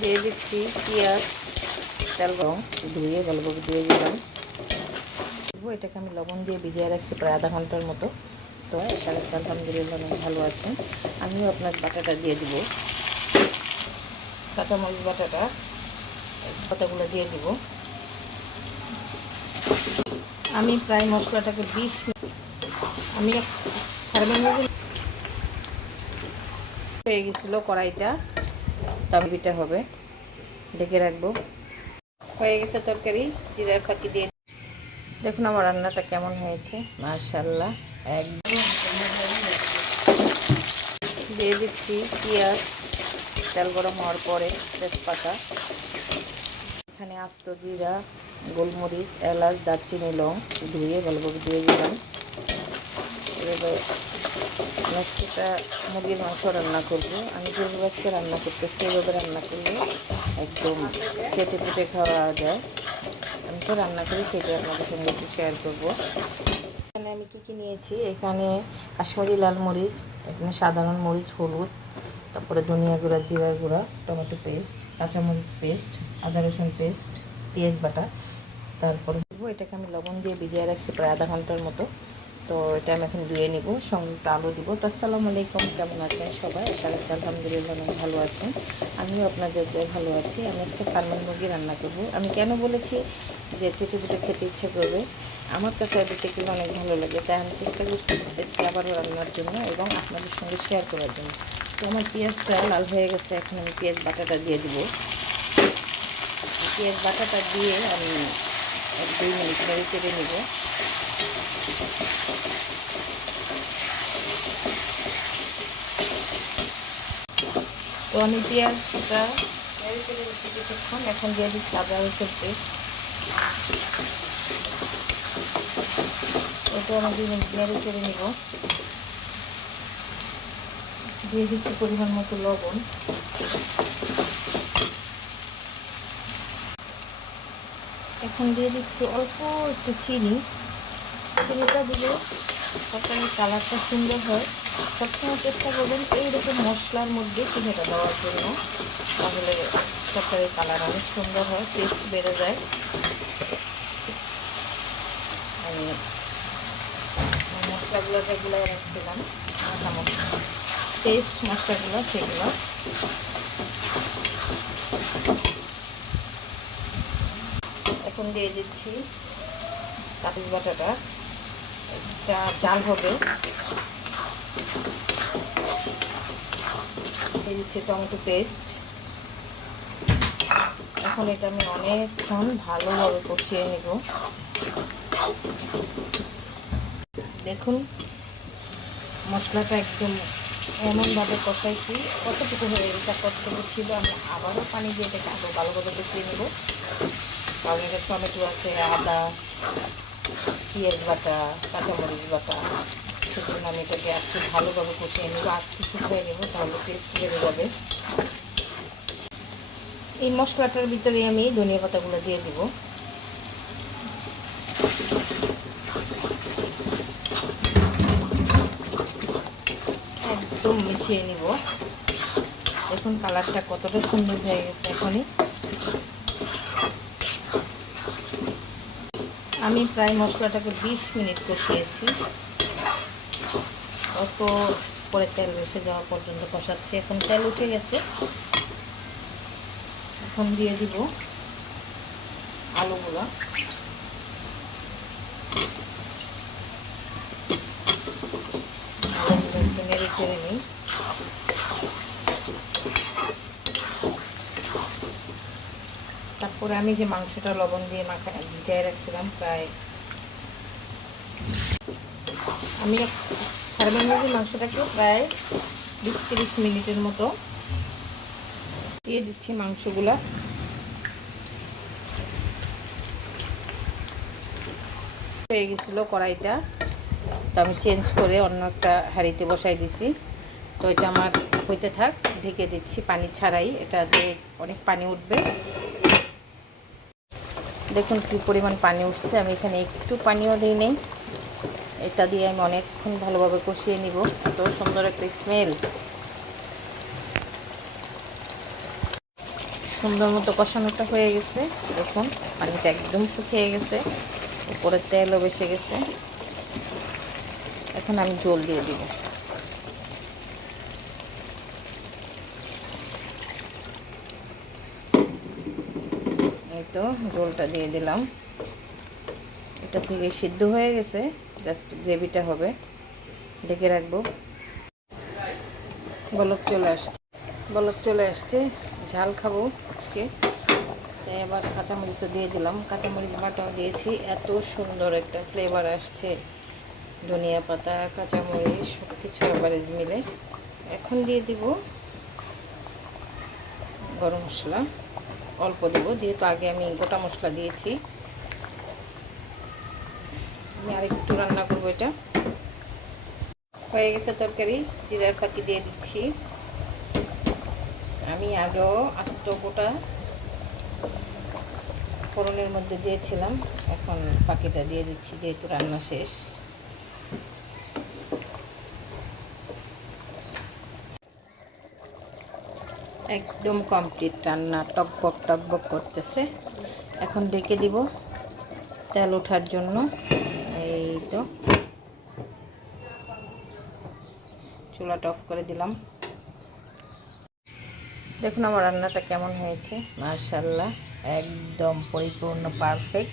দিয়ে দিচ্ছি পেঁয়াজ, তেল গরম ধুয়ে ভালোভাবে দিয়ে দিলাম। এটাকে আমি লবণ দিয়ে ভিজিয়ে রাখছি প্রায় আধা ঘন্টার মতো। তো সাড়ে আলহামদুলিল্লাহ অনেক ভালো আছে। আমিও আপনার বাটাটা দিয়ে দিব, কাঁচামরিচ বাটাগুলো দিয়ে দিব। আমি প্রায় মশলাটাকে 20 মিনিট আমি হয়ে গেছিলো কড়াইটা, তামিটা হবে, ঢেকে রাখবো। হয়ে গেছে তরকারি, জিরার ফাঁকি দিয়ে দেখুন আমার রান্নাটা কেমন হয়েছে। মাশাআল্লাহ, একদম দিয়ে দিচ্ছি পেঁয়াজ, তেল গরম হওয়ার পরে তেজপাতা, এখানে আস্ত জিরা, গোলমরিচ, এলাচ, দারচিনি, লং ধুয়ে ভালোভাবে দিয়ে দিলাম। এভাবে আজকেটা মুরগির মাংস রান্না করব। আমি যেভাবে আজকে রান্না করতেছি এইভাবে রান্না করলে একদম চেটে পুটে খাওয়া যায়। আমি তো রান্না করি, সেটা আপনাদের সঙ্গে একটু শেয়ার করবো। এখানে আমি কী নিয়েছি, এখানে কাশ্মীরি লাল মরিচ, এখানে সাধারণ মরিচ, হলুদ, তারপরে ধনিয়া গুঁড়া, জিরার গুঁড়া, টমেটো পেস্ট, কাঁচামরিচ পেস্ট, আদা রসুন পেস্ট, পেঁয়াজ বাটা। তারপরে এটাকে আমি লবণ দিয়ে ভিজিয়ে রাখছি প্রায় আধা ঘন্টার মতো। তো এটা আমি এখন ধুয়ে নিব, সঙ্গে একটু আলু দিব। তো আসসালামু আলাইকুম, কেমন আছেন সবাই? আশা রাখছি আলহামদুলিল্লাহ অনেক ভালো আছেন। আমিও আপনাদের ভালো আছি। আমি আজকে ফার্মের মুরগি রান্না করব। আমি কেন বলেছি যে চেটে পুটে খেতে ইচ্ছে করবে, আমার কাছে দেখতে কিন্তু অনেক ভালো লাগে, তাই আমি চেষ্টা করছি আবারও রান্নার জন্য এবং আপনাদের সঙ্গে শেয়ার করার জন্য। তো আমার পেঁয়াজটা লাল হয়ে গেছে, এখন আমি পেঁয়াজ বাটাটা দিয়ে দিব। পেঁয়াজ বাটাটা দিয়ে আমি 1-2 মিনিট নেড়ে চেড়ে নিব। তো আমি পেঁয়াজটা নেড়ে চেড়ে নিচ্ছি কিছুক্ষণ। এখন দিয়ে দিচ্ছি আদা রসুন পেস্ট, ওটা আমি 2 মিনিট নেড়ে চেড়ে নিব। দিয়ে দিচ্ছি পরিমাণ মতো লবণ, এখন দিয়ে দিচ্ছি অল্প একটু চিনি। চিনিটা দিলে তরকারির কালারটা সুন্দর হয়। সবসময় চেষ্টা করবেন এইরকম মশলার মধ্যে চিনিটা দেওয়ার জন্য, তাহলে তরকারির কালার অনেক সুন্দর হয়, টেস্ট বেড়ে যায়। আমি মশলাগুলো যেগুলো রাখছিলাম, পেস্ট মশলাগুলো, সেগুলো এখন দিয়ে দিচ্ছি কাঁচা বাটাটা, এটা জাল হবে। দিয়ে দিচ্ছি টমেটো পেস্ট। এখন এটা আমি অনেকক্ষণ ভালোভাবে কষিয়ে নেব। দেখুন মশলাটা একদম এমনভাবে কষাইছি, কতটুকু হয়ে গেছে, কতটুকু ছিল। আমি আবারও পানি দিয়ে এটাকে আরও ভালোভাবে কষিয়ে নেব, কারণ এটা টমেটো আছে, আদা, পেঁয়াজ বাটা, কাঁচামরিচ বাটা, সেজন্য আমি এটাকে একটু ভালোভাবে কষিয়ে নেব, আর কিছু শুকিয়ে নেব, তাহলে টেস্ট বেড়ে যাবে। এই মশলাটার ভিতরে আমি ধনিয়া পাতাগুলো দিয়ে দিব। একদম মিশিয়ে নিব। দেখুন কালারটা কতটা সুন্দর হয়ে গেছে। এখনই আমি প্রায় মশলাটাকে 20 মিনিট কষিয়েছি, অত পরে তেল এসে যাওয়া পর্যন্ত কষাচ্ছি। এখন তেল উঠে গেছে, এখন দিয়ে দিব আলুগুলো। আলুগুলো একটু নেড়ে চেড়ে নিই। তারপরে আমি যে মাংসটা লবণ দিয়ে ভিজিয়ে রাখছিলাম, প্রায় আমি ফার্মের মুরগির মাংসটাকে প্রায় 20-30 মিনিটের মতো দিয়ে দিচ্ছি মাংসগুলা। হয়ে গেছিলো কড়াইটা, তো আমি চেঞ্জ করে অন্য একটা হাঁড়িতে বসাই দিছি। তো এটা আমার হইতে থাক, ঢেকে দিচ্ছি পানি ছাড়াই, এটাতে অনেক পানি উঠবে। দেখুন কী পরিমাণ পানি উঠছে, আমি এখানে একটু পানিও দিই নেই। এটা দিয়ে আমি অনেকক্ষণ ভালোভাবে কষিয়ে নিব। এত সুন্দর একটা স্মেল, সুন্দর মতো কষানোটা হয়ে গেছে। দেখুন পানিটা একদম শুকিয়ে গেছে, উপরে তেলও বেসে গেছে। এখন আমি জল দিয়ে দিব। এই তো জলটা দিয়ে দিলাম। এটা থেকে সিদ্ধ হয়ে গেছে, জাস্ট গ্রেভিটা হবে। ঢেকে রাখবো। বলক চলে আসছে। ঝাল খাবো আজকে, তাই আবার কাঁচামরিচও দিয়ে দিলাম। কাঁচামরিচ বাটাও দিয়েছি, এত সুন্দর একটা ফ্লেভার আসছে। ধনিয়া পাতা, কাঁচামরিচ সব কিছু অ্যাভারেজ মিলে। এখন দিয়ে দিব গরম মশলা, অল্প দেবো যেহেতু আগে আমি গোটা মশলা দিয়েছি। আমি আরেকটু রান্না করবো। এটা হয়ে গেছে তরকারি। জিরার ফাঁকি দিয়ে দিচ্ছি। আমি আগেও আস্ত গোটা ফোড়নের মধ্যে দিয়েছিলাম, এখন ফাঁকিটা দিয়ে দিচ্ছি যেহেতু রান্না শেষ। একদম কমপ্লিট রান্না, টকবক টকবক করতেছে। এখন ডেকে দিব তেল ওঠার জন্য। এই তো চুলাটা অফ করে দিলাম। দেখুন আমার রান্নাটা কেমন হয়েছে। মাশাআল্লাহ, একদম পরিপূর্ণ পারফেক্ট।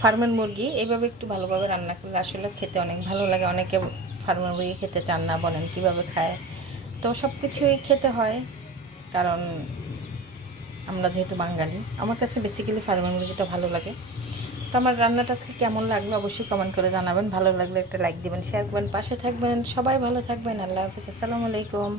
ফার্মের মুরগি এইভাবে একটু ভালোভাবে রান্না করলে আসলে খেতে অনেক ভালো লাগে। অনেকে ফার্মের মুরগি খেতে চান না, বলেন কীভাবে খায়। তো সব কিছুই খেতে হয়, কারণ আমরা যেহেতু বাঙালি। আমার কাছে বেসিক্যালি ফার্মের মুরগিটা ভালো লাগে। তো আমার রান্নাটা আজকে কেমন লাগলো অবশ্যই কমেন্ট করে জানাবেন। ভালো লাগলে একটা লাইক দিবেন, শেয়ার করবেন, পাশে থাকবেন। সবাই ভালো থাকবেন। আল্লাহ হাফিজ, আসসালামু আলাইকুম।